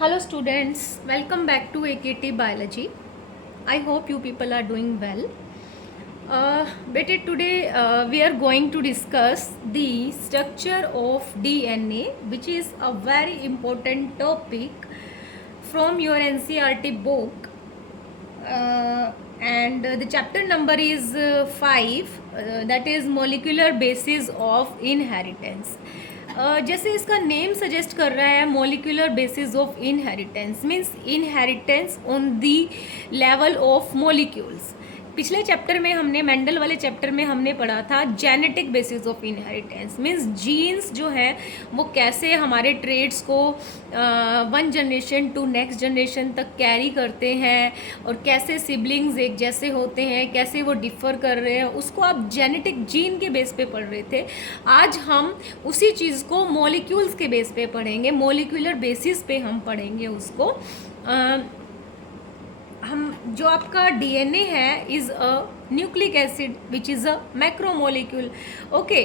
Hello students, welcome back to AKT Biology. I hope you people are doing well. Today we are going to discuss the structure of DNA, which is a very important topic from your NCERT book. And the chapter number is 5, that is molecular basis of inheritance. जैसे इसका name suggest कर रहा है, molecular basis of inheritance means inheritance on the level of molecules. पिछले chapter में हमने Mendel वाले chapter में हमने पढ़ा था genetic basis of inheritance means genes जो है वो कैसे हमारे ट्रेड्स को one generation to next generation तक कैरी करते हैं और कैसे सिबलिंग्स एक जैसे होते हैं, कैसे वो डिफ़र कर रहे हैं, उसको आप जेनेटिक जीन के बेस पे पढ़ रहे थे। आज हम उसी चीज़ को मॉलिक्यूल्स के बेस पे पढ़ेंगे, मॉलिक्यूलर बेसिस पे हम पढ़ेंगे उसको। हम जो आपका डीएनए है is a nucleic acid which is a macromolecule. Okay,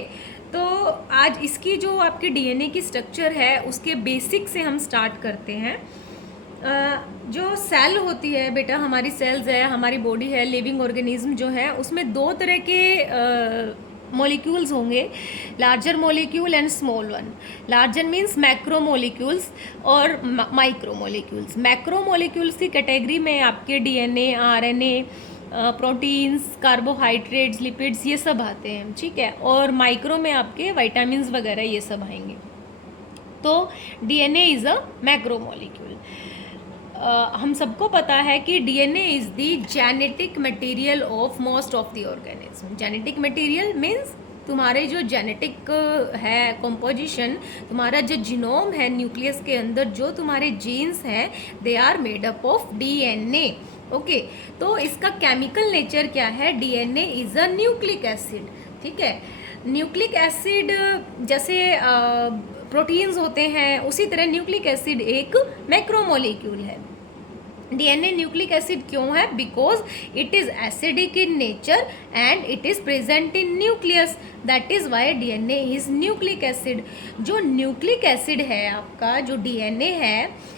तो आज इसकी जो आपकी डीएनए की स्ट्रक्चर है उसके बेसिक से हम स्टार्ट करते हैं। जो सेल होती है बेटा, हमारी सेल्स है, हमारी बॉडी है, लिविंग ऑर्गेनिज्म जो है उसमें दो तरह के मॉलिक्यूल्स होंगे, larger molecule and small one. Larger means macro molecules और माइक्रो मॉलिक्यूल्स। मैक्रो मॉलिक्यूल्स की कैटेगरी में आपके DNA, RNA, proteins, carbohydrates, lipids ये सब आते हैं, ठीक है। और माइक्रो में आपके विटामिन्स वगैरह ये सब आएंगे। तो DNA is a macro molecule. हम सबको पता है कि DNA is the genetic material of most of the organism. Genetic material means तुम्हारे जो जेनेटिक है कंपोजिशन, तुम्हारा जो जीनोम है न्यूक्लियस के अंदर, जो तुम्हारे जीन्स हैं they are made up of DNA. Okay, तो इसका केमिकल नेचर क्या है? DNA is a nucleic acid, ठीक है। न्यूक्लिक एसिड जैसे प्रोटीन्स होते हैं उसी तरह न्यूक्लिक एसिड एक मैक्रोमोलिक्यूल है। डीएनए न्यूक्लिक एसिड क्यों है? Because it is acidic in nature and it is present in nucleus, that is why DNA is nucleic acid. जो न्यूक्लिक एसिड है आपका, जो डीएनए है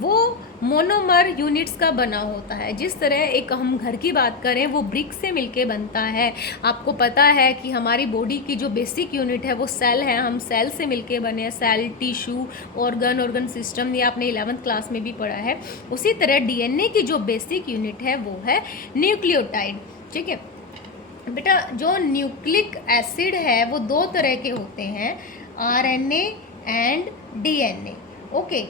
वो मोनोमर यूनिट्स का बना होता है। जिस तरह एक हम घर की बात करें वो ब्रिक से मिलके बनता है। आपको पता है कि हमारी बॉडी की जो बेसिक यूनिट है वो सेल है, हम सेल से मिलके बने हैं। सेल, टिश्यू, ऑर्गन सिस्टम, ये आपने 11th क्लास में भी पढ़ा है। उसी तरह डीएनए की जो बेसिक यूनिट है वो है न्यूक्लियोटाइड, ठीक है बेटा। जो न्यूक्लिक एसिड है वो दो तरह के होते हैं, आरएनए एंड डीएनए। ओके,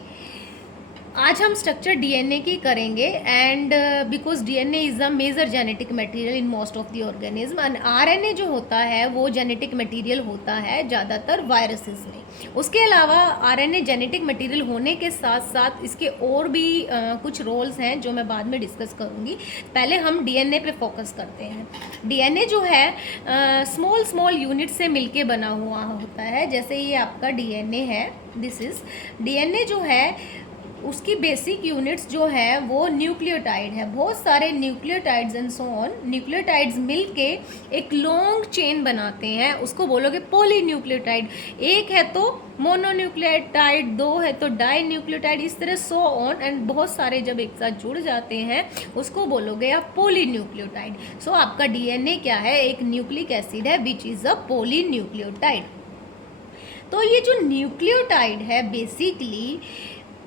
आज हम स्ट्रक्चर डीएनए की करेंगे and because DNA is a major genetic material in most of the organism and RNA जो होता है वो जेनेटिक मटेरियल होता है ज़्यादातर वायरसेस में। उसके अलावा आरएनए जेनेटिक मटेरियल होने के साथ साथ इसके और भी कुछ रोल्स हैं जो मैं बाद में डिस्कस करूँगी। पहले हम डीएनए पे फोकस करते हैं। डीएनए जो है स्मॉल यूनिट से मिलके बना हुआ होता है। जैसे ये आपका डीएनए है, दिस इज़ डीएनए जो है उसकी बेसिक यूनिट्स जो है वो न्यूक्लियोटाइड है। बहुत सारे nucleotides and so on, nucleotides मिलके एक लॉन्ग चेन बनाते हैं, उसको बोलोगे पॉलीन्यूक्लियोटाइड। एक है तो मोनोन्यूक्लियोटाइड, दो है तो डाई न्यूक्लियोटाइड, इस तरह सो ऑन एंड बहुत सारे जब एक साथ जुड़ जाते हैं उसको बोलोगे आप पॉलीन्यूक्लियोटाइड। सो आपका डीएनए क्या है? एक न्यूक्लिक एसिड है विच इज़ अ पॉलीन्यूक्लियोटाइड। तो ये जो न्यूक्लियोटाइड है बेसिकली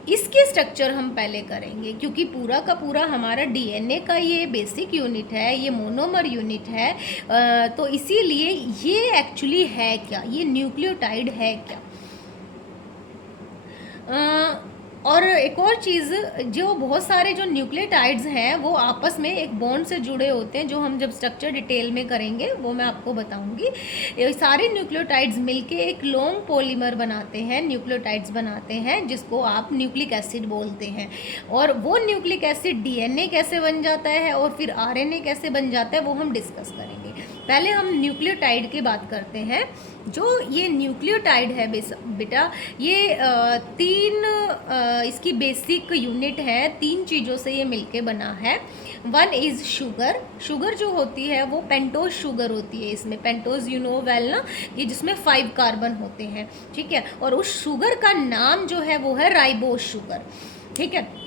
इसकी स्ट्रक्चर हम पहले करेंगे, क्योंकि पूरा का पूरा हमारा डीएनए का ये बेसिक यूनिट है, ये मोनोमर यूनिट है। तो इसीलिए ये एक्चुअली है क्या, ये न्यूक्लियोटाइड है क्या। और एक और चीज़, जो बहुत सारे जो न्यूक्लियोटाइड्स हैं वो आपस में एक बॉन्ड से जुड़े होते हैं, जो हम जब स्ट्रक्चर डिटेल में करेंगे वो मैं आपको बताऊंगी। ये सारे न्यूक्लियोटाइड्स मिलके एक लॉन्ग पॉलीमर बनाते हैं, न्यूक्लियोटाइड्स बनाते हैं, जिसको आप न्यूक्लिक एसिड बोलते हैं। और वो न्यूक्लिक एसिड डीएनए कैसे बन जाता है और फिर आरएनए कैसे बन जाता है वो हम डिस्कस करेंगे। पहले हम न्यूक्लियोटाइड की बात करते हैं। जो ये न्यूक्लियोटाइड है बेटा, ये तीन इसकी बेसिक यूनिट है, 3 चीज़ों से ये मिलके बना है। One is sugar. शुगर जो होती है वो पेंटोज शुगर होती है। इसमें पेंटोज यू नो वेल ना, कि जिसमें 5 कार्बन होते हैं, ठीक है। और उस शुगर का नाम जो है वो है राइबोज शुगर, ठीक है।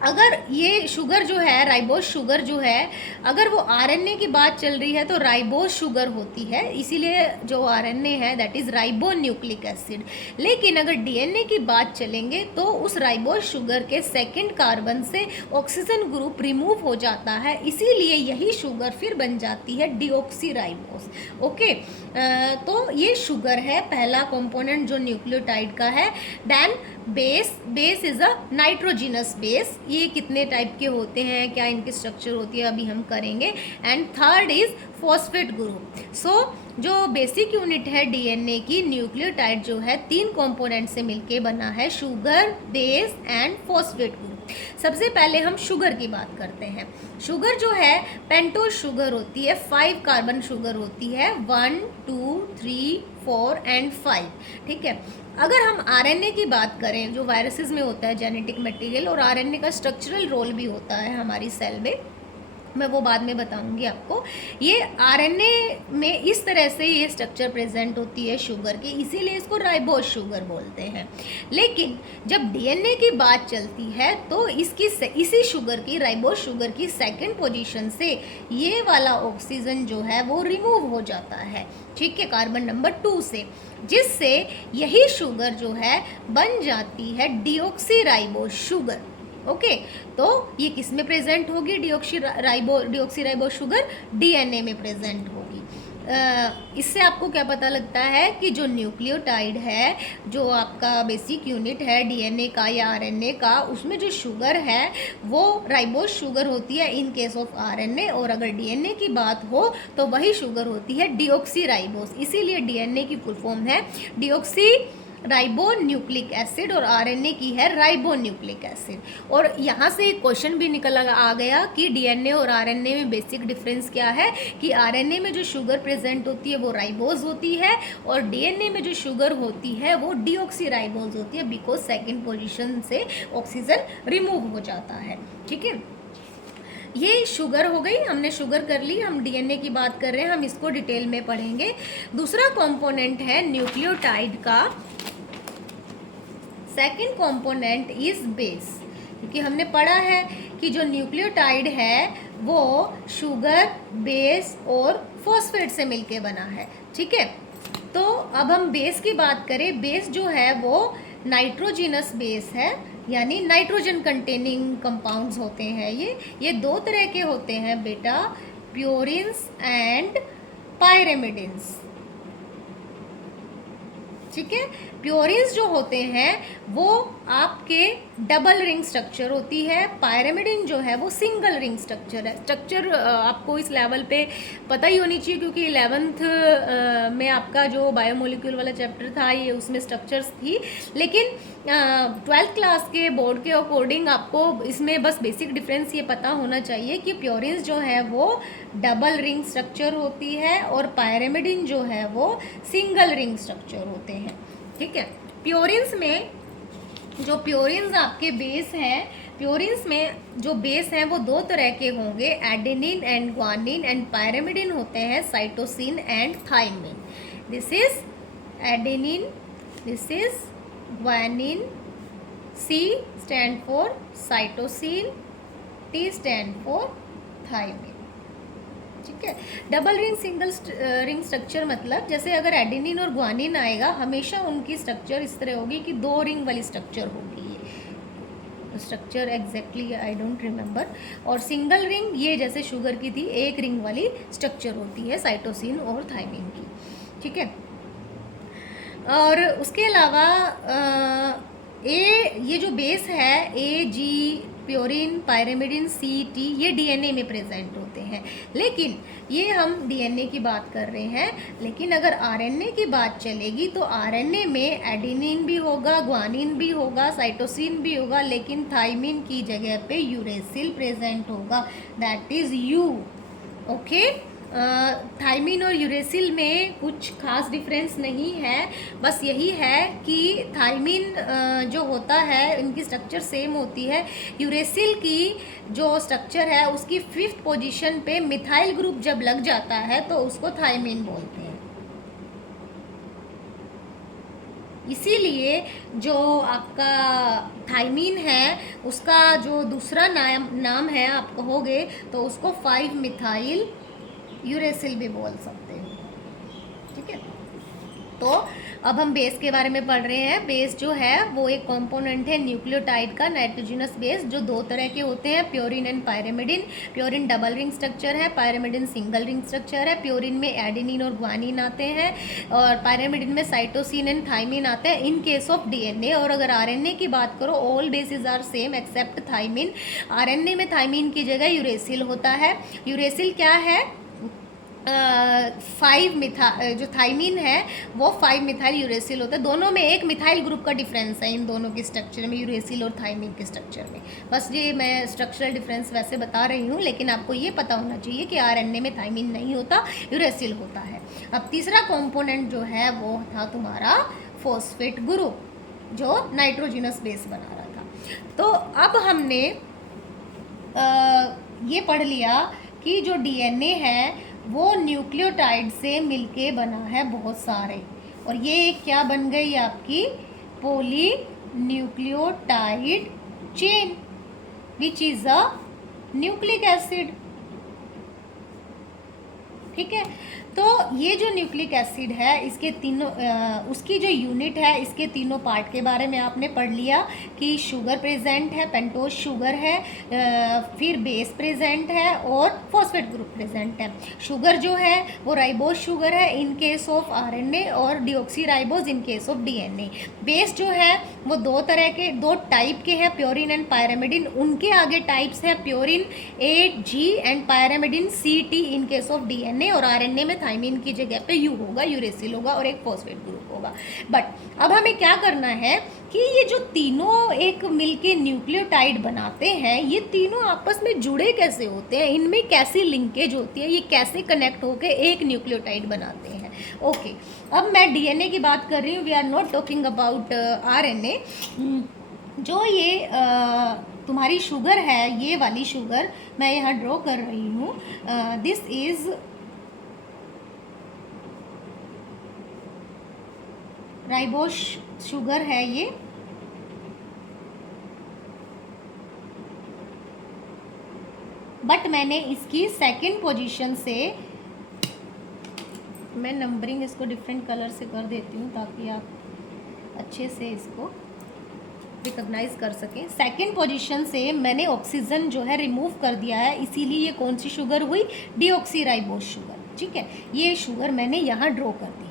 अगर ये शुगर जो है, राइबोज शुगर जो है, अगर वो आरएनए की बात चल रही है तो राइबोज शुगर होती है, इसीलिए जो आरएनए है that is ribo nucleic acid. लेकिन अगर डीएनए की बात चलेंगे तो उस राइबोज शुगर के सेकंड कार्बन से ऑक्सीजन ग्रुप रिमूव हो जाता है, इसीलिए यही शुगर फिर बन जाती है डीऑक्सीराइबोज। ओके, तो ये शुगर है, पहला कंपोनेंट जो न्यूक्लियोटाइड का है। Then base. Base is a nitrogenous base. ये कितने टाइप के होते हैं, क्या इनकी स्ट्रक्चर होती है, अभी हम करेंगे। And third is phosphate group. So जो बेसिक यूनिट है डीएनए की, न्यूक्लियोटाइड जो है 3 कंपोनेंट से मिलके बना है, sugar, base and phosphate group. सबसे पहले हम शुगर की बात करते हैं। शुगर जो है पेंटोज शुगर होती है, 5 कार्बन शुगर होती है, 1 2 3 4 एंड 5, ठीक है। अगर हम आरएनए की बात करें, जो वायरसेस में होता है जेनेटिक मटेरियल, और आरएनए का स्ट्रक्चरल रोल भी होता है हमारी सेल में, मैं वो बाद में बताऊंगी आपको। ये आरएनए में इस तरह से ये स्ट्रक्चर प्रेजेंट होती है शुगर की, इसीलिए इसको राइबोज शुगर बोलते हैं। लेकिन जब डीएनए की बात चलती है तो इसी शुगर की, राइबोज शुगर की सेकंड पोजीशन से ये वाला ऑक्सीजन जो है वो रिमूव हो जाता है, ठीक है, कार्बन नंबर 2 से, जिससे यही शुगर जो है बन जाती है डीऑक्सीराइबोज शुगर। ओके, तो ये किस में प्रेजेंट होगी? डीऑक्सीराइबोज शुगर डीएनए में प्रेजेंट होगी। इससे आपको क्या पता लगता है कि जो न्यूक्लियोटाइड है, जो आपका बेसिक यूनिट है डीएनए का या आरएनए का, उसमें जो शुगर है वो राइबोज शुगर होती है इन केस ऑफ आरएनए, और अगर डीएनए की बात हो तो वही शुगर होती है डीऑक्सीराइबोज। इसीलिए डीएनए की फुल फॉर्म है डीऑक्सी राइबो न्यूक्लिक एसिड और आरएनए की है राइबो न्यूक्लिक एसिड। और यहाँ से एक क्वेश्चन भी निकल आ गया कि डीएनए और आरएनए में बेसिक डिफरेंस क्या है, कि आरएनए में जो शुगर प्रेजेंट होती है वो राइबोज होती है, और डीएनए में जो शुगर होती है वो डीऑक्सीराइबोज होती है, बिकॉज सेकेंड पोजिशन से ऑक्सीजन रिमूव हो जाता है, ठीक है। ये शुगर हो गई, हमने शुगर कर ली। हम डीएनए की बात कर रहे हैं, हम इसको डिटेल में पढ़ेंगे। दूसरा कंपोनेंट है न्यूक्लियोटाइड का, सेकंड कंपोनेंट इज बेस। क्योंकि हमने पढ़ा है कि जो न्यूक्लियोटाइड है वो शुगर, बेस और फॉस्फेट से मिलके बना है, ठीक है। तो अब हम बेस की बात करें। बेस जो है वो नाइट्रोजिनस बेस है, यानी नाइट्रोजन कंटेनिंग कंपाउंड्स होते हैं। ये 2 तरह के होते हैं बेटा, प्योरिन्स एंड पायरेमिडिन्स, ठीक है। प्योरिन्स जो होते हैं वो आपके डबल रिंग स्ट्रक्चर होती है, पायरेमिडिन जो है वो सिंगल रिंग स्ट्रक्चर है। स्ट्रक्चर आपको इस लेवल पे पता ही होनी चाहिए, क्योंकि 11th में आपका जो बायोमोलिक्यूल वाला चैप्टर था ये, उसमें स्ट्रक्चर्स थी। लेकिन 12th क्लास के बोर्ड के अकॉर्डिंग आपको इसमें बस बेसिक डिफरेंस ये पता होना चाहिए कि प्योरिन्स जो है वो डबल रिंग स्ट्रक्चर होती है, और पायरेमिडिन जो है वो सिंगल रिंग स्ट्रक्चर होते हैं, ठीक है। प्योरिन्स में जो प्योरिन्स आपके बेस हैं, प्योरिन्स में जो बेस हैं वो 2 तरह के होंगे, एडेनिन एंड ग्वानिन, एंड पायरेमिडिन होते हैं cytosine and thymine. This is adenine, this is guanine, C stand for cytosine, T stand for thymine, ठीक है। Double ring single ring structure मतलब, जैसे अगर एडेनिन और ग्वानिन आएगा, हमेशा उनकी स्ट्रक्चर इस तरह होगी कि 2 रिंग वाली स्ट्रक्चर होगी। ये structure exactly I don't remember. और सिंगल रिंग ये जैसे शुगर की थी, 1 रिंग वाली स्ट्रक्चर होती है साइटोसिन और थाइमिन की, ठीक है। और उसके अलावा ये जो बेस है AG, प्योरिन, पायरेमिडिन, C, T, ये डीएनए में प्रेजेंट होते हैं। लेकिन ये हम डीएनए की बात कर रहे हैं, लेकिन अगर आरएनए की बात चलेगी तो आरएनए में एडेनिन भी होगा, ग्वानिन भी होगा, साइटोसिन भी होगा, लेकिन थाइमिन की जगह पे यूरेसिल प्रेजेंट होगा, that is U, okay. Thymine और यूरेसिल में कुछ खास डिफरेंस नहीं है, बस यही है कि थाइमिन जो होता है इनकी स्ट्रक्चर सेम होती है। यूरेसिल की जो स्ट्रक्चर है उसकी 5th पोजीशन पे मिथाइल ग्रुप जब लग जाता है तो उसको थाइमिन बोलते हैं। इसीलिए जो आपका थाइमीन है उसका जो दूसरा नाम है आप कहोगे तो उसको 5 मिथाइल यूरेसिल भी बोल सकते हैं। ठीक है, तो अब हम बेस के बारे में पढ़ रहे हैं। बेस जो है वो एक कंपोनेंट है न्यूक्लियोटाइड का, नाइट्रोजनस बेस, जो दो तरह के होते हैं, purine and pyrimidine. Purine double ring structure है, पायरेमिडिन सिंगल रिंग स्ट्रक्चर है। प्योरिन में एडेनिन और ग्वानिन आते हैं और पायरेमिडिन में साइटोसिन एंड थाइमिन आते हैं इन केस ऑफ डीएनए। और अगर आरएनए की बात करो, all bases are same except thymine. RNA में थाइमिन की जगह यूरेसिल होता है। यूरेसिल क्या है? 5 जो थाइमिन है वो 5 मिथाइल यूरेसिल होता है। दोनों में एक मिथाइल ग्रुप का डिफरेंस है इन दोनों के स्ट्रक्चर में, यूरेसिल और थाइमिन के स्ट्रक्चर में। बस ये मैं स्ट्रक्चरल डिफरेंस वैसे बता रही हूँ, लेकिन आपको ये पता होना चाहिए कि आरएनए में थाइमिन नहीं होता, यूरेसिल होता है। अब तीसरा कंपोनेंट जो है वो था तुम्हारा फॉस्फेट ग्रुप, जो नाइट्रोजनस बेस बना रहा था। तो अब हमने ये पढ़ लिया कि जो डीएनए है वो न्यूक्लियोटाइड से मिलके बना है बहुत सारे, और ये एक क्या बन गई आपकी? Poly nucleotide chain which is a nucleic acid. ठीक है, तो ये जो न्यूक्लिक एसिड है इसके तीनों उसकी जो यूनिट है, इसके तीनों पार्ट के बारे में आपने पढ़ लिया कि शुगर प्रेजेंट है, पेंटोज शुगर है, फिर बेस प्रेजेंट है और फॉस्फेट ग्रुप प्रेजेंट है। शुगर जो है वो राइबोज शुगर है इन केस ऑफ आरएनए और deoxy ribose in case of DNA. Base जो है वो दो टाइप के हैं, प्योरिन एंड पायरेमिडिन। उनके आगे टाइप्स हैं purine A-G and pyrimidine C-T in case of DNA, और आरएनए में थाइमिन की जगह पे यू होगा, यूरेसिल होगा और एक फॉस्फेट ग्रुप होगा। बट अब हमें क्या करना है कि ये जो तीनों एक मिलके न्यूक्लियोटाइड बनाते हैं, ये तीनों आपस में जुड़े कैसे होते हैं, इनमें कैसी लिंकेज होती है, ये कैसे कनेक्ट होकर एक न्यूक्लियोटाइड बनाते हैं। ओके, अब मैं डीएनए की बात कर रही हूँ, we are not talking about RNA. जो ये तुम्हारी शुगर है, ये वाली शुगर मैं यहाँ ड्रॉ कर रही हूँ, दिस इज राइबोज शुगर है ये। बट मैंने इसकी सेकंड पोजीशन से, मैं नंबरिंग इसको डिफरेंट कलर से कर देती हूँ ताकि आप अच्छे से इसको रिकॉग्नाइज कर सकें। सेकंड पोजीशन से मैंने ऑक्सीजन जो है रिमूव कर दिया है, इसीलिए ये कौन सी शुगर हुई? Deoxyribose sugar. ठीक है, ये शुगर मैंने यहाँ ड्रॉ कर दी है।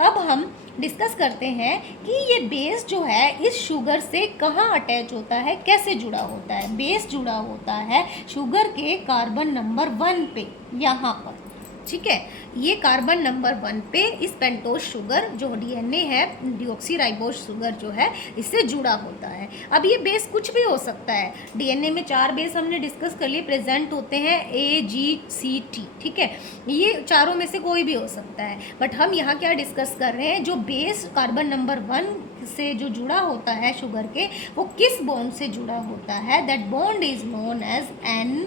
अब हम डिस्कस करते हैं कि ये बेस जो है इस शुगर से कहाँ अटैच होता है, कैसे जुड़ा होता है। बेस जुड़ा होता है शुगर के कार्बन नंबर 1 पे, यहाँ पर। ठीक है, ये कार्बन नंबर 1 पे इस पेंटोज शुगर जो डीएनए है, डीऑक्सीराइबोज शुगर जो है, इससे जुड़ा होता है। अब ये बेस कुछ भी हो सकता है। डीएनए में 4 बेस हमने डिस्कस कर लिए, प्रेजेंट होते हैं A-G-C-T। ठीक है, ये चारों में से कोई भी हो सकता है। बट हम यहाँ क्या डिस्कस कर रहे हैं, जो बेस कार्बन नंबर 1 से जो जुड़ा होता है शुगर के, वो किस बॉन्ड से जुड़ा होता है? That bond is known as N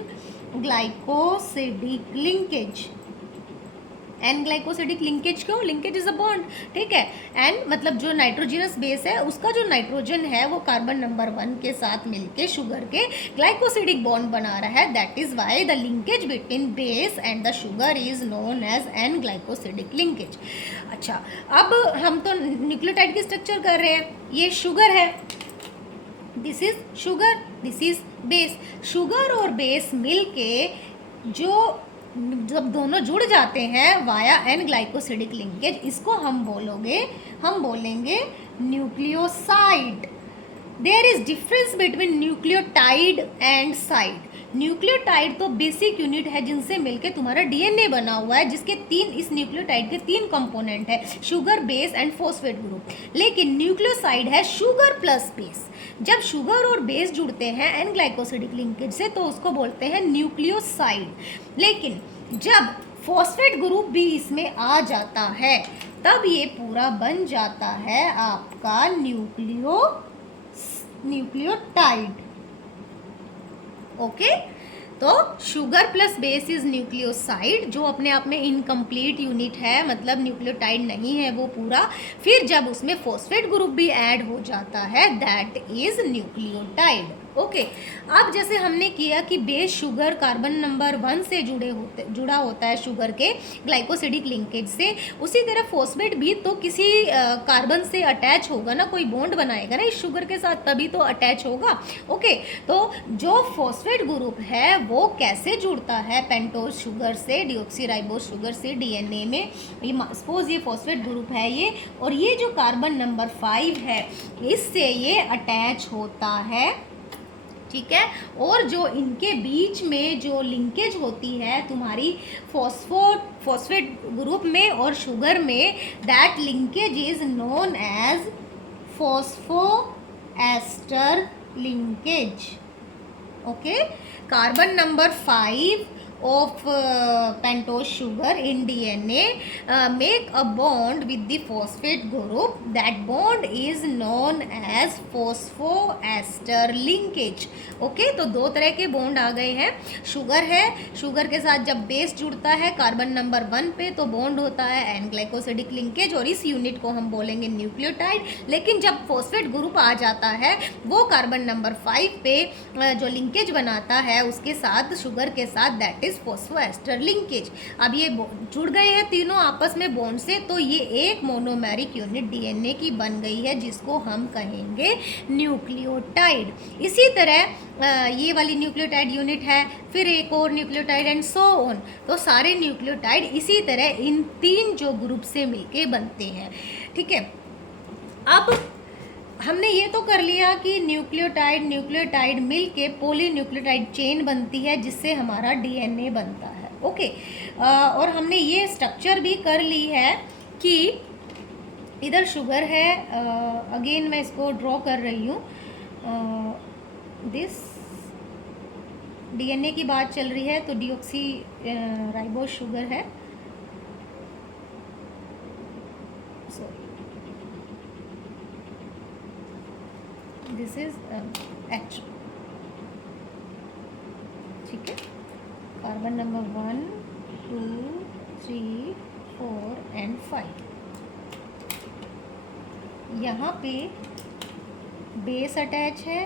glycosidic linkage. N glycosidic linkage क्यों? Linkage is a bond. ठीक है, एन मतलब जो नाइट्रोजनस बेस है उसका जो नाइट्रोजन है वो कार्बन नंबर 1 के साथ मिलके शुगर के ग्लाइकोसिडिक बॉन्ड बना रहा है। That is why the linkage between base and the sugar is known as N glycosidic linkage. अच्छा, अब हम तो न्यूक्लियोटाइड की स्ट्रक्चर कर रहे हैं। ये शुगर है, this is sugar, this is base. Sugar और बेस मिलके जो जब दोनों जुड़ जाते हैं वाया एन ग्लाइकोसिडिक लिंकेज, इसको हम बोलेंगे nucleoside. There is difference between nucleotide and side. Nucleotide तो बेसिक यूनिट है जिनसे मिलके तुम्हारा डीएनए बना हुआ है, जिसके इस न्यूक्लियोटाइड के 3 कंपोनेंट है, sugar, base and phosphate group. लेकिन न्यूक्लियोसाइड है शुगर प्लस बेस। जब शुगर और बेस जुड़ते हैं एन ग्लाइकोसिडिक लिंकेज से तो उसको बोलते हैं न्यूक्लियोसाइड। लेकिन जब फॉस्फेट ग्रुप भी इसमें आ जाता है, तब ये पूरा बन जाता है आपका न्यूक्लियोटाइड। ओके, तो sugar plus base is nucleoside, जो अपने आप में इनकम्प्लीट यूनिट है, मतलब न्यूक्लियोटाइड नहीं है वो पूरा। फिर जब उसमें फॉस्फेट ग्रुप भी ऐड हो जाता है, दैट इज न्यूक्लियोटाइड। ओके, अब जैसे हमने किया कि बेस शुगर कार्बन नंबर 1 से जुड़ा होता है शुगर के ग्लाइकोसिडिक लिंकेज से, उसी तरह फॉस्फेट भी तो किसी कार्बन से अटैच होगा ना, कोई बॉन्ड बनाएगा ना इस शुगर के साथ, तभी तो अटैच होगा। ओके, तो जो फॉस्फेट ग्रुप है वो कैसे जुड़ता है पेंटोज शुगर से, डीऑक्सीराइबोस शुगर से डीएनए में। ये सपोज ये फॉस्फेट ग्रुप है ये, और ये जो कार्बन नंबर 5 है इससे ये अटैच होता है, ठीक है। और जो इनके बीच में जो लिंकेज होती है तुम्हारी फॉस्फेट ग्रुप में और शुगर में, that linkage is known as phosphoester linkage. Okay, carbon number 5 of pentose sugar in DNA make a bond with the phosphate group. That bond is known as phosphoester linkage. Okay, तो दो तरह के bond आ गए हैं। Sugar है, sugar के साथ जब बेस जुड़ता है कार्बन नंबर 1 पे तो बॉन्ड होता है एन ग्लाइकोसिडिक लिंकेज, और इस यूनिट को हम बोलेंगे न्यूक्लियोटाइड। लेकिन जब फॉस्फेट ग्रुप आ जाता है वो कार्बन नंबर 5 पे जो लिंकेज बनाता है उसके साथ शुगर के साथ, दैट इज फॉस्फोएस्टर लिंकेज। अब ये जुड़ गए हैं तीनों आपस में बॉन्ड से, तो ये एक मोनोमेरिक यूनिट डीएनए की बन गई है जिसको हम कहेंगे न्यूक्लियोटाइड। इसी तरह ये वाली न्यूक्लियोटाइड यूनिट है, फिर एक और न्यूक्लियोटाइड एंड सो ऑन। तो सारे न्यूक्लियोटाइड इसी तरह इन 3 जो ग्रुप से मिलके बनते हैं, ठीक है। अब हमने ये तो कर लिया कि न्यूक्लियोटाइड मिल के पॉलीन्यूक्लियोटाइड चेन बनती है जिससे हमारा डीएनए बनता है। ओके, और हमने ये स्ट्रक्चर भी कर ली है कि इधर शुगर है, अगेन मैं इसको ड्रॉ कर रही हूँ, दिस डीएनए की बात चल रही है तो डीऑक्सी राइबोस शुगर है, दिस इज H, ठीक है। Carbon number 1, 2, 3, 4 and 5। यहाँ पे बेस अटैच है,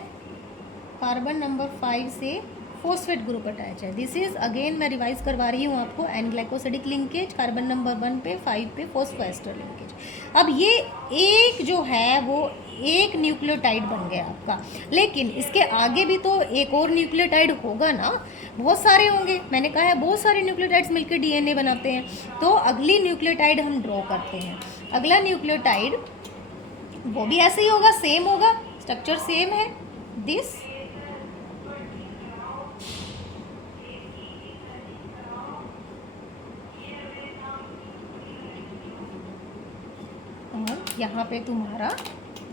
कार्बन नंबर 5 से फॉस्फेट ग्रुप अटैच है। दिस इज अगेन मैं रिवाइज करवा रही हूँ आपको, an glycosidic linkage carbon number 1 पे, 5 पे फॉस्फोएस्टर लिंकेज। अब ये एक जो है वो एक न्यूक्लियोटाइड बन गया आपका, लेकिन इसके आगे भी तो एक और न्यूक्लियोटाइड होगा ना, बहुत सारे होंगे। मैंने कहा है बहुत सारे न्यूक्लियोटाइड्स मिलकर डीएनए बनाते हैं। तो अगली न्यूक्लियोटाइड हम ड्रॉ करते हैं। अगला न्यूक्लियोटाइड वो भी ऐसे ही होगा, सेम होगा, स्ट्रक्चर सेम है, दिस। और यहाँ पे तुम्हारा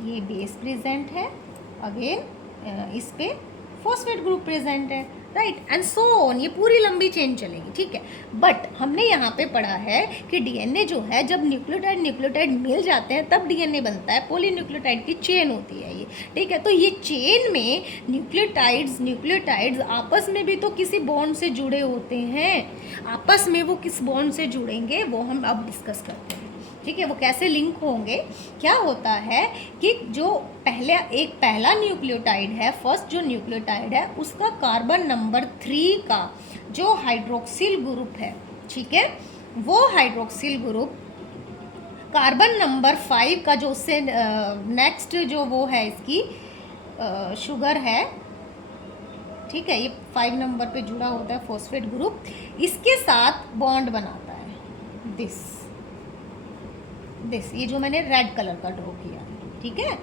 ये बेस प्रेजेंट है, अगेन इस पे फॉस्फेट ग्रुप प्रेजेंट है, राइट, एंड सो ऑन। ये पूरी लंबी चेन चलेगी, ठीक है। बट हमने यहाँ पे पढ़ा है कि डीएनए जो है जब न्यूक्लियोटाइड मिल जाते हैं तब डीएनए बनता है, पॉलीन्यूक्लियोटाइड की चेन होती है ये, ठीक है। तो ये चेन में न्यूक्लियोटाइड्स आपस में भी तो किसी बॉन्ड से जुड़े होते हैं। आपस में वो किस बॉन्ड से जुड़ेंगे वो हम अब डिस्कस करते हैं, ठीक है। वो कैसे लिंक होंगे, क्या होता है कि जो पहला न्यूक्लियोटाइड है, फर्स्ट जो न्यूक्लियोटाइड है उसका कार्बन नंबर 3 का जो हाइड्रोक्सिल ग्रुप है, ठीक है, वो हाइड्रोक्सिल ग्रुप कार्बन नंबर 5 का जो उससे नेक्स्ट जो वो है इसकी शुगर है, ठीक है, ये 5 नंबर पे जुड़ा होता है फॉस्फेट ग्रुप, इसके साथ बॉन्ड बनाता है, दिस ये जो मैंने रेड कलर का ड्रॉ किया, ठीक है।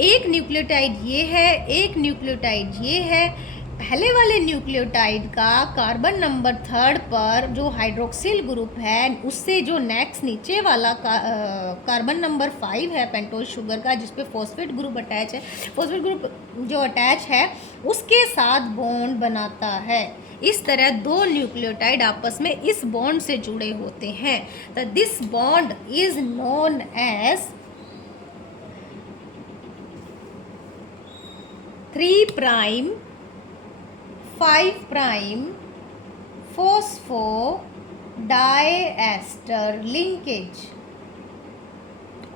एक न्यूक्लियोटाइड ये है, एक न्यूक्लियोटाइड ये है। पहले वाले न्यूक्लियोटाइड का कार्बन नंबर 3 पर जो हाइड्रोक्सिल ग्रुप है उससे जो नेक्स्ट नीचे वाला कार्बन नंबर 5 है पेंटोज शुगर का, जिस पे फॉस्फेट ग्रुप अटैच है, फॉस्फेट ग्रुप जो अटैच है उसके साथ बॉन्ड बनाता है। इस तरह दो न्यूक्लियोटाइड आपस में इस बॉन्ड से जुड़े होते हैं। तो this bond is known as 3' 5' phosphodiester linkage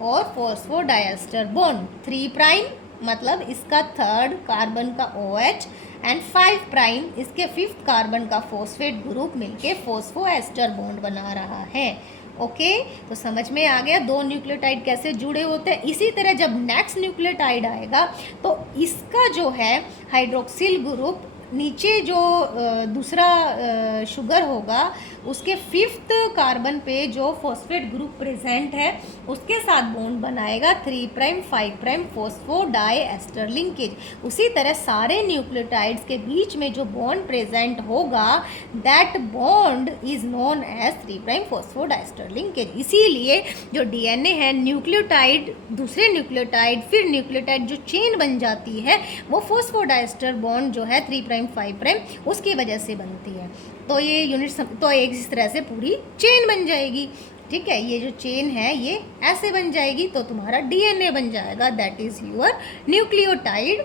और फॉस्फोडाइएस्टर बॉन्ड। 3' मतलब इसका थर्ड कार्बन का OH एंड 5' इसके फिफ्थ कार्बन का फॉस्फेट ग्रुप मिलके फॉस्फोएस्टर बॉन्ड बना रहा है। ओके, तो समझ में आ गया दो न्यूक्लियोटाइड कैसे जुड़े होते हैं। इसी तरह जब नेक्स्ट न्यूक्लियोटाइड आएगा तो इसका जो है हाइड्रोक्सिल ग्रुप नीचे जो दूसरा शुगर होगा उसके फिफ्थ कार्बन पे जो फॉस्फेट ग्रुप प्रेजेंट है उसके साथ बॉन्ड बनाएगा 3' 5' फॉस्फोडाइएस्टर लिंकेज। उसी तरह सारे न्यूक्लियोटाइड्स के बीच में जो बॉन्ड प्रेजेंट होगा that bond is known as 3' phosphodiester linkage. इसीलिए जो डीएनए है न्यूक्लियोटाइड दूसरे न्यूक्लियोटाइड फिर न्यूक्लियोटाइड जो चेन बन जाती है वो फॉस्फोडाइएस्टर बॉन्ड जो है 3' 5' उसकी वजह से बनती है। तो ये यूनिट तो एक इस तरह से पूरी चेन बन जाएगी। ठीक है, ये जो चेन है ये ऐसे बन जाएगी तो तुम्हारा डीएनए बन जाएगा, that is your nucleotide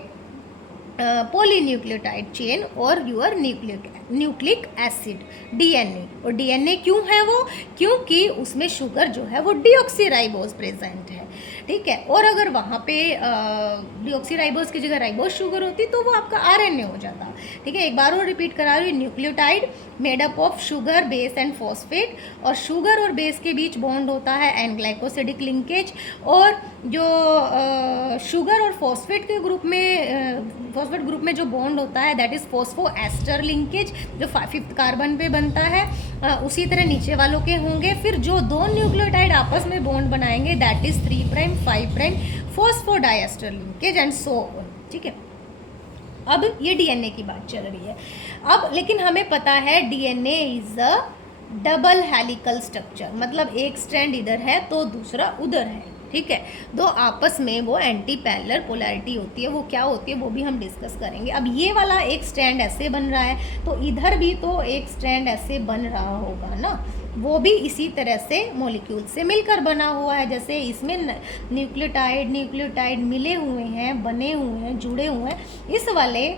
polynucleotide chain और योर न्यूक्लिक एसिड डीएनए। और डीएनए क्यों है वो? क्योंकि उसमें शुगर जो है वो डीऑक्सीराइबोज प्रेजेंट है। ठीक है, और अगर वहाँ पे डीऑक्सीराइबोज की जगह राइबोज शुगर होती तो वो आपका आरएनए हो जाता। ठीक है, एक बार और रिपीट करा रही हूँ, nucleotide made up of sugar base and phosphate, और शुगर और बेस के बीच बॉन्ड होता है एंड ग्लाइकोसिडिक लिंकेज, और जो शुगर और फॉस्फेट के ग्रुप में फॉस्फेट ग्रुप में जो बॉन्ड होता है दैट इज फॉस्फोएस्टर लिंकेज जो फिफ्थ कार्बन पे बनता है। उसी तरह नीचे वालों के होंगे। फिर जो दो न्यूक्लियोटाइड आपस में बॉन्ड बनाएंगे that is 3' 5' phosphodiester linkage and so on. ठीक है, अब ये डीएनए की बात चल रही है। अब लेकिन हमें पता है DNA is a double helical structure, मतलब एक स्ट्रैंड इधर है तो दूसरा उधर है। ठीक है, दो आपस में वो एंटी पैरेलल पोलैरिटी होती है, वो क्या होती है वो भी हम डिस्कस करेंगे। अब ये वाला एक स्ट्रैंड ऐसे बन रहा है तो इधर भी तो एक स्ट्रैंड ऐसे बन रहा होगा ना, वो भी इसी तरह से मॉलिक्यूल से मिलकर बना हुआ है। जैसे इसमें न्यूक्लियोटाइड मिले हुए हैं, बने हुए हैं, जुड़े हुए हैं, इस वाले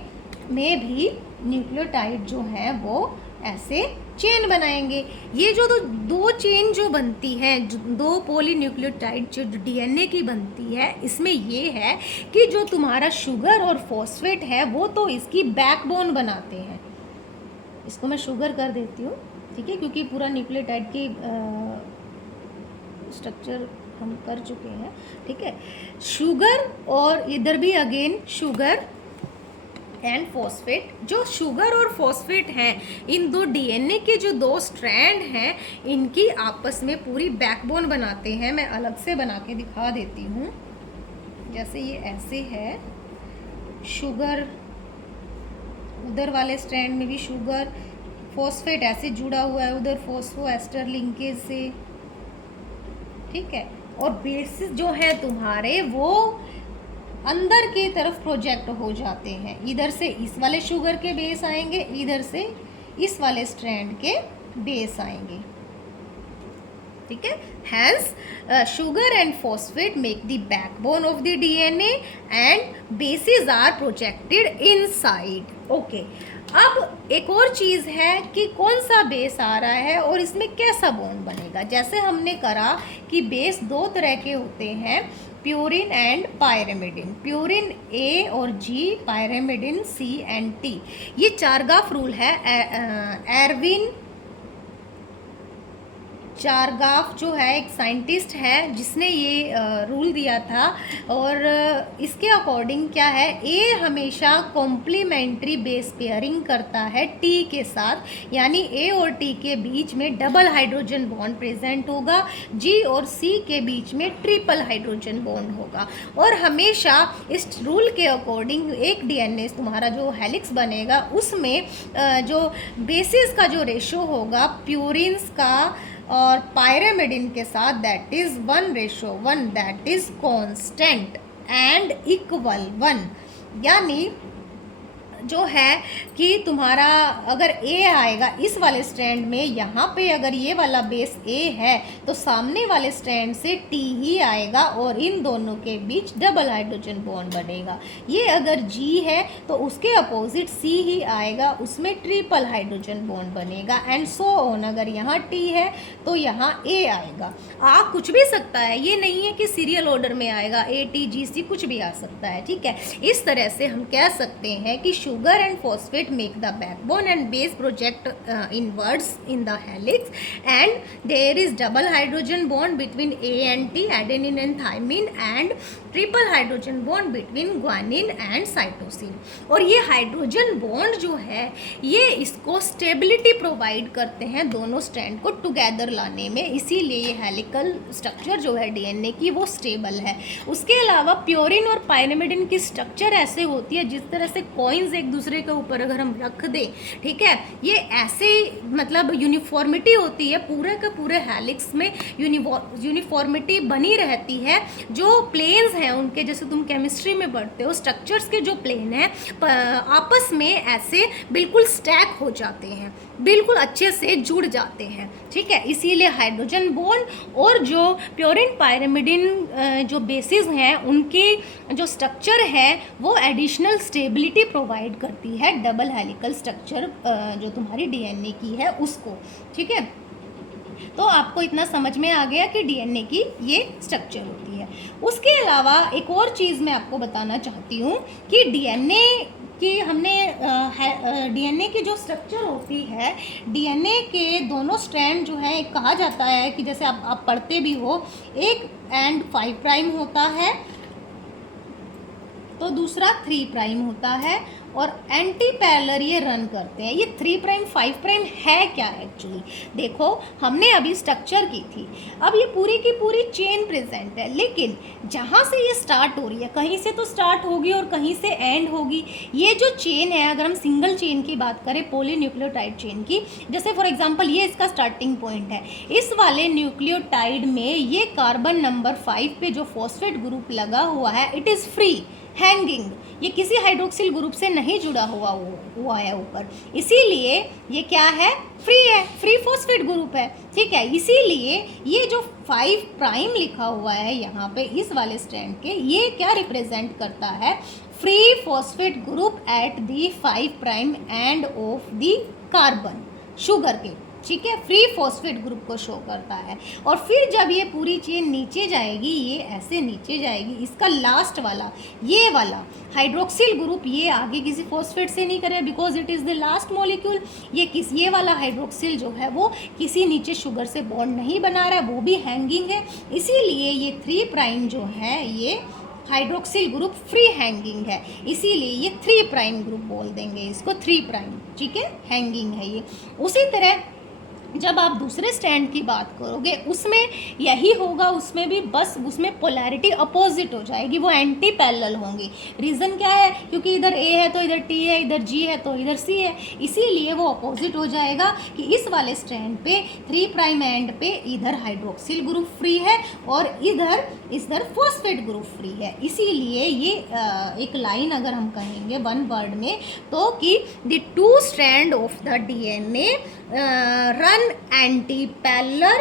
में भी न्यूक्लियोटाइड जो है वो ऐसे चेन बनाएंगे। ये जो दो चेन जो बनती है, दो पॉलीन्यूक्लियोटाइड जो डीएनए की बनती है, इसमें ये है कि जो तुम्हारा शुगर और फॉस्फेट है वो तो इसकी बैकबोन बनाते हैं। इसको मैं शुगर कर देती हूँ, ठीक है, क्योंकि पूरा न्यूक्लियोटाइड की स्ट्रक्चर हम कर चुके हैं। ठीक है, शुगर और इधर भी अगेन शुगर एंड फॉस्फेट, जो शुगर और फॉस्फेट हैं इन दो डीएनए के जो दो स्ट्रैंड हैं इनकी आपस में पूरी बैकबोन बनाते हैं। मैं अलग से बना के दिखा देती हूँ। जैसे ये ऐसे है, शुगर उधर वाले स्ट्रैंड में भी शुगर, फॉस्फेट ऐसे जुड़ा हुआ है उधर फॉस्फोएस्टर लिंकेज से। ठीक है, और बेसिस जो है तुम्हारे वो अंदर की तरफ प्रोजेक्ट हो जाते हैं। इधर से इस वाले शुगर के बेस आएंगे, इधर से इस वाले स्ट्रैंड के बेस आएंगे। ठीक है, hence sugar and phosphate make the backbone of the DNA and bases are projected inside. Okay, अब एक और चीज़ है कि कौन सा बेस आ रहा है और इसमें कैसा बॉन्ड बनेगा। जैसे हमने करा कि बेस दो तरह के होते हैं, प्यूरिन एंड पायरेमिडिन, प्यूरिन A और G, पायरेमिडिन C एंड T। ये चारगाफ रूल है। एरविन चारगाफ जो है एक साइंटिस्ट है जिसने ये रूल दिया था, और इसके अकॉर्डिंग क्या है, ए हमेशा कॉम्प्लीमेंट्री बेस पेयरिंग करता है टी के साथ, यानी ए और टी के बीच में डबल हाइड्रोजन बॉन्ड प्रेजेंट होगा, जी और सी के बीच में ट्रिपल हाइड्रोजन बॉन्ड होगा। और हमेशा इस रूल के अकॉर्डिंग एक डीएनए तुम्हारा जो हेलिक्स बनेगा उसमें जो बेसिस का जो रेशो होगा प्यूरिन्स का और पायरेमिडिन के साथ that is 1:1, that is constant and equal 1, यानी जो है कि तुम्हारा अगर ए आएगा इस वाले स्ट्रैंड में, यहाँ पे अगर ये वाला बेस ए है तो सामने वाले स्ट्रैंड से टी ही आएगा और इन दोनों के बीच डबल हाइड्रोजन बॉन्ड बनेगा। ये अगर जी है तो उसके अपोजिट सी ही आएगा, उसमें ट्रिपल हाइड्रोजन बॉन्ड बनेगा एंड सो ऑन। अगर यहाँ टी है तो यहाँ ए आएगा। आ कुछ भी सकता है, ये नहीं है कि सीरियल ऑर्डर में आएगा, ए टी जी सी कुछ भी आ सकता है, ठीक है। इस तरह से हम कह सकते हैं कि sugar and phosphate make the backbone and base project inwards in the helix and there is double hydrogen bond between A and T, adenine and thymine and triple hydrogen bond between guanine and cytosine. और ये hydrogen bond जो है ये इसको stability provide करते हैं दोनों strand को टुगेदर लाने में, इसीलिए ये हेलिकल स्ट्रक्चर जो है डीएनए की वो स्टेबल है। उसके अलावा प्योरिन और पायरिमिडिन की स्ट्रक्चर ऐसे होती है जिस तरह से कॉइन्स एक दूसरे के ऊपर अगर हम रख दें, ठीक है, ये ऐसे मतलब यूनिफॉर्मिटी होती है, पूरे के पूरे हेलिक्स में यूनिफॉर्मिटी बनी रहती है। जो प्लेन्स हैं उनके, जैसे तुम केमिस्ट्री में पढ़ते हो, स्ट्रक्चर्स के जो प्लेन हैं आपस में ऐसे बिल्कुल स्टैक हो जाते हैं, बिल्कुल अच्छे से जुड़ जाते हैं, ठीक है। इसीलिए हाइड्रोजन बॉन्ड और जो प्योरिन पायरिमिडिन जो बेसिस हैं उनकी जो स्ट्रक्चर है वो एडिशनल स्टेबिलिटी प्रोवाइड करती है डबल हेलिकल स्ट्रक्चर जो तुम्हारी डीएनए की है उसको, ठीक है। तो आपको इतना समझ में आ गया कि डीएनए की ये स्ट्रक्चर होती है। उसके अलावा एक और चीज़ मैं आपको बताना चाहती हूँ कि डीएनए की हमने डीएनए की जो स्ट्रक्चर होती है, डीएनए के दोनों स्ट्रैंड जो है, कहा जाता है कि जैसे आप पढ़ते भी हो, एक एंड 5 प्राइम होता है तो दूसरा 3 प्राइम होता है और एंटी पैरेलल ये रन करते हैं। ये 3 प्राइम 5 प्राइम है क्या एक्चुअली? देखो हमने अभी स्ट्रक्चर की थी, अब ये पूरी की पूरी चेन प्रेजेंट है, लेकिन जहाँ से ये स्टार्ट हो रही है, कहीं से तो स्टार्ट होगी और कहीं से एंड होगी। ये जो चेन है, अगर हम सिंगल चेन की बात करें, पॉलीन्यूक्लियोटाइड चेन की, जैसे फॉर एग्जांपल ये इसका स्टार्टिंग पॉइंट है, इस वाले न्यूक्लियोटाइड में ये कार्बन नंबर 5 पे जो फॉस्फेट ग्रुप लगा हुआ है, इट इज़ फ्री हैंगिंग, ये किसी हाइड्रोक्सिल ग्रुप से नहीं जुड़ा हुआ है ऊपर, इसीलिए ये क्या है, फ्री है, फ्री फॉस्फेट ग्रुप है, ठीक है। इसीलिए ये जो 5 प्राइम लिखा हुआ है यहाँ पे इस वाले स्ट्रैंड के, ये क्या रिप्रेजेंट करता है, free phosphate group at the 5 prime end of the carbon sugar के, ठीक है, फ्री फॉस्फेट ग्रुप को शो करता है। और फिर जब ये पूरी चेन नीचे जाएगी, ये ऐसे नीचे जाएगी, इसका लास्ट वाला ये वाला हाइड्रोक्सिल ग्रुप ये आगे किसी फॉस्फेट से नहीं करेगा because it is the last molecule. ये वाला हाइड्रोक्सिल जो है वो किसी नीचे शुगर से बॉन्ड नहीं बना रहा है, वो भी हैंगिंग है, इसीलिए ये 3 प्राइम जो है ये हाइड्रोक्सिल ग्रुप फ्री हैंगिंग है, इसीलिए ये 3 प्राइम ग्रुप बोल देंगे इसको, 3 प्राइम, ठीक है, हैंगिंग है ये। उसी तरह जब आप दूसरे स्टैंड की बात करोगे उसमें यही होगा, उसमें भी बस उसमें पोलैरिटी अपोजिट हो जाएगी, वो एंटी पैरेलल होंगी। रीज़न क्या है, क्योंकि इधर ए है तो इधर टी है, इधर जी है तो इधर सी है, इसीलिए वो अपोजिट हो जाएगा कि इस वाले स्टैंड पे 3 प्राइम एंड पे इधर हाइड्रोक्सिल ग्रुप फ्री है और इधर फॉस्फेट ग्रुप फ्री है। इसीलिए ये एक लाइन अगर हम कहेंगे वन वर्ड में तो कि the 2 strand of the DNA run anti-parallel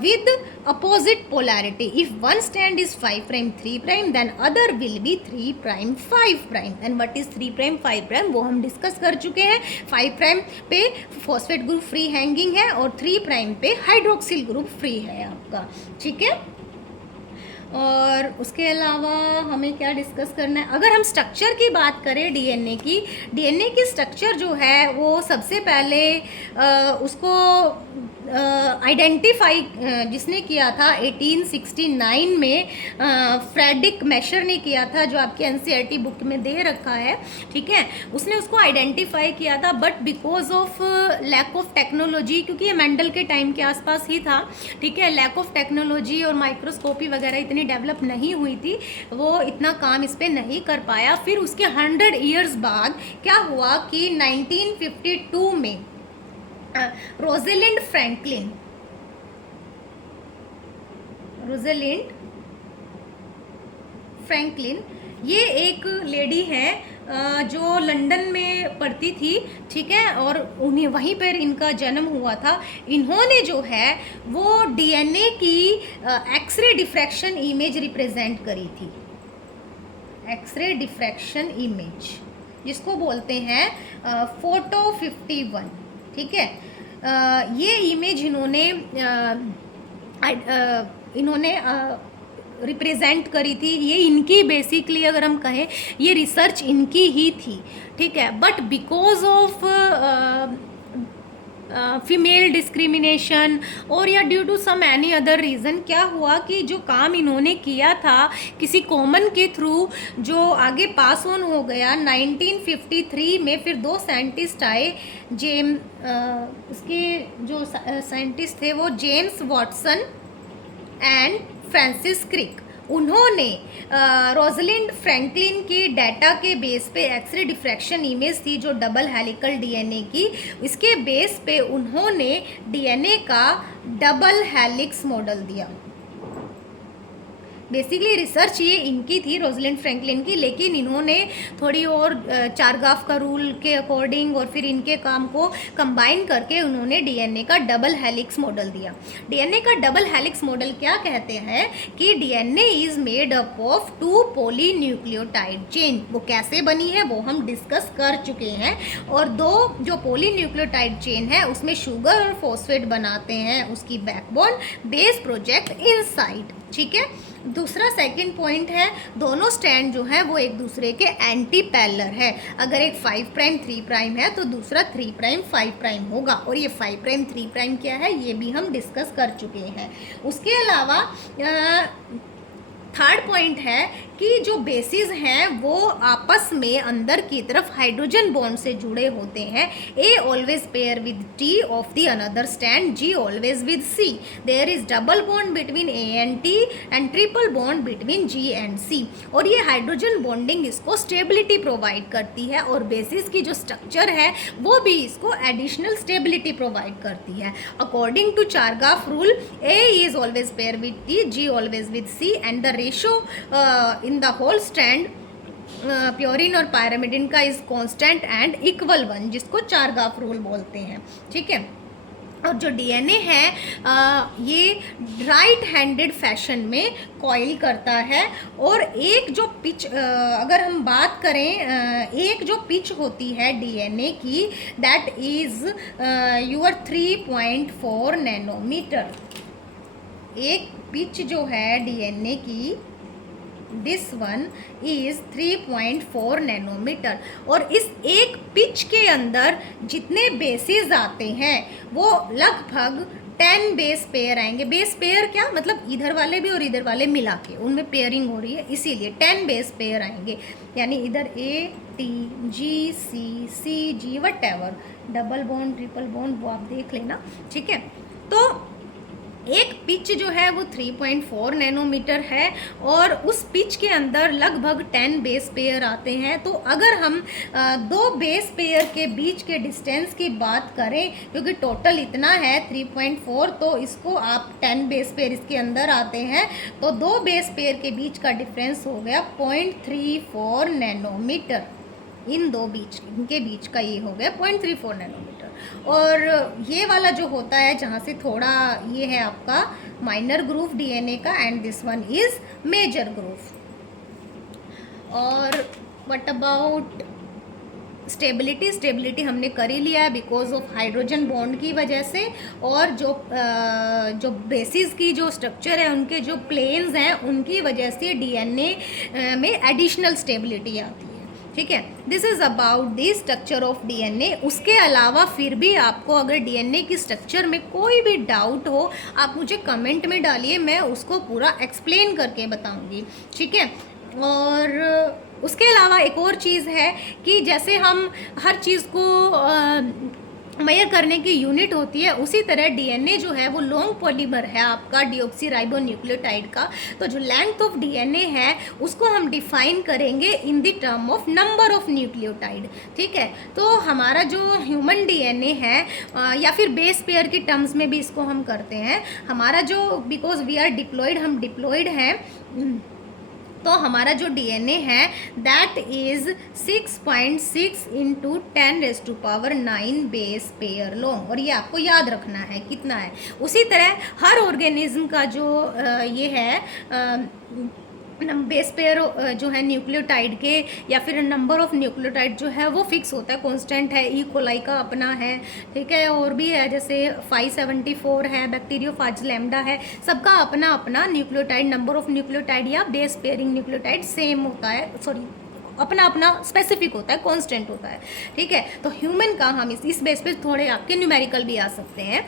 with opposite polarity. If one strand is 5 prime 3 prime then other will be 3 prime 5 prime. And what is 3 prime 5 prime वो हम डिस्कस कर चुके हैं। 5 प्राइम पे phosphate group free hanging है और 3 prime पे hydroxyl group free है आपका, ठीक है। और उसके अलावा हमें क्या डिस्कस करना है, अगर हम स्ट्रक्चर की बात करें डीएनए की स्ट्रक्चर जो है वो सबसे पहले उसको आइडेंटिफाई जिसने किया था 1869 में फ्रेडरिक मैशर ने किया था, जो आपके एनसीईआरटी बुक में दे रखा है, ठीक है। उसने उसको आइडेंटिफाई किया था, but because of lack of technology, क्योंकि ये मेंडल के टाइम के आसपास ही था, ठीक है, लैक ऑफ टेक्नोलॉजी और माइक्रोस्कोपी वगैरह इतनी डेवलप नहीं हुई थी, वो इतना काम इस पर नहीं कर पाया। फिर उसके 100 ईयर्स बाद क्या हुआ कि 1952 में रोज़ेलिंड फ्रैंकलिन ये एक लेडी है जो लंदन में पढ़ती थी, ठीक है, और उन्हें वहीं पर इनका जन्म हुआ था। इन्होंने जो है वो डीएनए की एक्सरे डिफ्रैक्शन इमेज रिप्रेजेंट करी थी। एक्सरे डिफ्रैक्शन इमेज जिसको बोलते हैं फोटो 51, ठीक है। ये इमेज इन्होंने रिप्रेजेंट करी थी। ये इनकी बेसिकली अगर हम कहें ये रिसर्च इनकी ही थी, ठीक है। But because of female discrimination और या due to some any other reason क्या हुआ कि जो काम इन्होंने किया था किसी कॉमन के थ्रू जो आगे पास ऑन हो गया 1953 में। फिर दो साइंटिस्ट आए, उसके जो साइंटिस्ट थे वो James Watson and Francis Crick. उन्होंने रोजलिंड फ्रैंकलिन की डाटा के बेस पे एक्सरे डिफ्रैक्शन इमेज थी जो डबल हेलिकल डीएनए की, इसके बेस पे उन्होंने डीएनए का डबल हेलिक्स मॉडल दिया। बेसिकली रिसर्च ये इनकी थी, रोजलिंड फ्रैंकलिन की, लेकिन इन्होंने थोड़ी और चारगाफ का रूल के अकॉर्डिंग और फिर इनके काम को कंबाइन करके उन्होंने डीएनए का डबल हेलिक्स मॉडल दिया। डीएनए का डबल हेलिक्स मॉडल क्या कहते हैं कि DNA is made up of 2 polynucleotide chain. वो कैसे बनी है वो हम डिस्कस कर चुके हैं। और 2 जो पॉलीन्यूक्लियोटाइड चेन है उसमें शुगर और फॉस्फेट बनाते हैं उसकी बैकबोन, बेस प्रोजेक्ट इनसाइड, ठीक है। दूसरा सेकंड पॉइंट है, दोनों स्टैंड जो है वो एक दूसरे के एंटी पैरेलल है। अगर एक 5 प्राइम 3 प्राइम है तो दूसरा 3 प्राइम 5 प्राइम होगा। और ये 5 प्राइम 3 प्राइम क्या है ये भी हम डिस्कस कर चुके हैं। उसके अलावा थर्ड पॉइंट है कि जो बेसिस हैं वो आपस में अंदर की तरफ हाइड्रोजन बॉन्ड से जुड़े होते हैं। A always pair with T of the another strand, G always with C. There is double bond between A and T and triple bond between G and C. और ये हाइड्रोजन बॉन्डिंग इसको stability provide करती है और basis की जो structure है वो भी इसको एडिशनल स्टेबिलिटी प्रोवाइड करती है। According to Chargaff rule, A is always pair with T, G always with C and the ratio in the whole strand purine और पायरामिडिन का इज कांस्टेंट एंड इक्वल 1, जिसको चारगाफ rule बोलते हैं, ठीक है। और जो डीएनए है ये राइट हैंडेड फैशन में कॉइल करता है। और एक जो पिच अगर हम बात करें, एक जो पिच होती है डीएनए की दैट इज योर 3.4 नैनोमीटर। एक पिच जो है डीएनए की दिस वन इज 3.4 नैनोमीटर। और इस एक पिच के अंदर जितने बेसिस आते हैं वो लगभग 10 बेस पेयर आएंगे। बेस पेयर क्या मतलब इधर वाले भी और इधर वाले मिला के उनमें पेयरिंग हो रही है, इसीलिए 10 बेस पेयर आएंगे। यानी इधर A T G C G whatever, double bond triple bond वो आप देख लेना, ठीक है। तो एक पिच जो है वो 3.4 नैनोमीटर है और उस पिच के अंदर लगभग 10 बेस पेयर आते हैं। तो अगर हम 2 बेस पेयर के बीच के डिस्टेंस की बात करें, क्योंकि टोटल इतना है 3.4, तो इसको आप 10 बेस पेयर इसके अंदर आते हैं तो 2 बेस पेयर के बीच का डिफरेंस हो गया 0.34 नैनोमीटर। इनके बीच का ये हो गया 0.34 नैनोमीटर। और ये वाला जो होता है जहाँ से थोड़ा ये है आपका माइनर ग्रूव डीएनए का and this one is major groove. और व्हाट अबाउट स्टेबिलिटी हमने कर ही लिया है बिकॉज ऑफ हाइड्रोजन बॉन्ड की वजह से। और जो बेसिस की जो स्ट्रक्चर है उनके जो प्लेन्स हैं उनकी वजह से डीएनए में एडिशनल स्टेबिलिटी आती है, ठीक है। This is about the structure of DNA. उसके अलावा फिर भी आपको अगर डीएनए की स्ट्रक्चर में कोई भी डाउट हो आप मुझे कमेंट में डालिए, मैं उसको पूरा एक्सप्लेन करके बताऊंगी, ठीक है। और उसके अलावा एक और चीज़ है कि जैसे हम हर चीज़ को मेजर करने की यूनिट होती है, उसी तरह डीएनए जो है वो लॉन्ग पॉलीमर है आपका डीऑक्सीराइबोन्यूक्लियोटाइड का। तो जो लेंथ ऑफ डीएनए है उसको हम डिफाइन करेंगे in the term of number of nucleotide, ठीक है। तो हमारा जो ह्यूमन डीएनए है या फिर बेस पेयर की टर्म्स में भी इसको हम करते हैं, हमारा जो बिकॉज वी आर डिप्लॉयड, हम डिप्लॉयड हैं तो हमारा जो डीएनए है that is 6.6 into 10⁹ base pair long, और ये आपको याद रखना है कितना है। उसी तरह हर ऑर्गेनिज्म का जो ये है बेस पेयर जो है न्यूक्लियोटाइड के या फिर नंबर ऑफ न्यूक्लियोटाइड जो है वो फिक्स होता है, कांस्टेंट है। ई कोलाई का अपना है, ठीक है, और भी है जैसे 574 है, बैक्टीरियोफाज लैम्डा है, सबका अपना अपना न्यूक्लियोटाइड नंबर ऑफ न्यूक्लियोटाइड या बेस पेयरिंग न्यूक्लियोटाइड सेम होता है, सॉरी अपना अपना स्पेसिफिक होता है, कांस्टेंट होता है, ठीक है। तो ह्यूमन का हम इस बेस पे थोड़े आपके न्यूमेरिकल भी आ सकते हैं।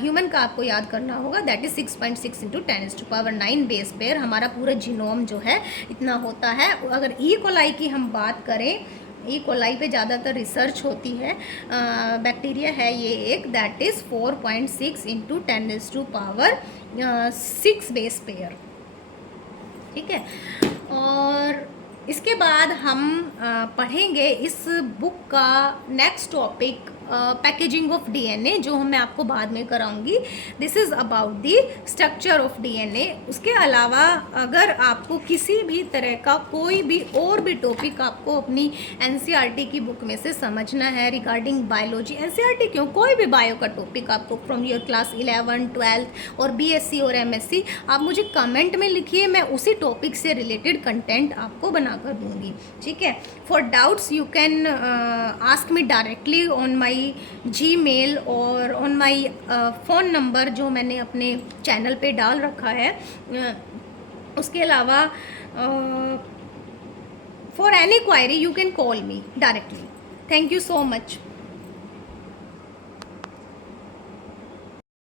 ह्यूमन का आपको याद करना होगा that is 6.6 into 10⁹ base pair, हमारा पूरा जीनोम जो है इतना होता है। अगर ई कोलाई की हम बात करें, ई कोलाई पे ज़्यादातर रिसर्च होती है, बैक्टीरिया है ये एक, that is 4.6 into 10⁻6 base pair, ठीक है। और इसके बाद हम पढ़ेंगे इस बुक का next topic packaging of DNA, जो मैं आपको बाद में कराऊंगी। This is about the structure of DNA. उसके अलावा अगर आपको किसी भी तरह का कोई भी और भी टॉपिक आपको अपनी एनसीईआरटी की बुक में से समझना है रिगार्डिंग बायोलॉजी, एनसीईआरटी क्यों, कोई भी बायो का टॉपिक आपको फ्रॉम योर क्लास 11, 12 और बीएससी और एमएससी, आप मुझे कमेंट में लिखिए, मैं उसी टॉपिक से रिलेटेड कंटेंट आपको बनाकर दूंगी, ठीक है। For doubts you can ask me directly on my Gmail और ऑन माई फ़ोन नंबर जो मैंने अपने चैनल पे डाल रखा है। उसके अलावा for any query you can call me directly. Thank you so much.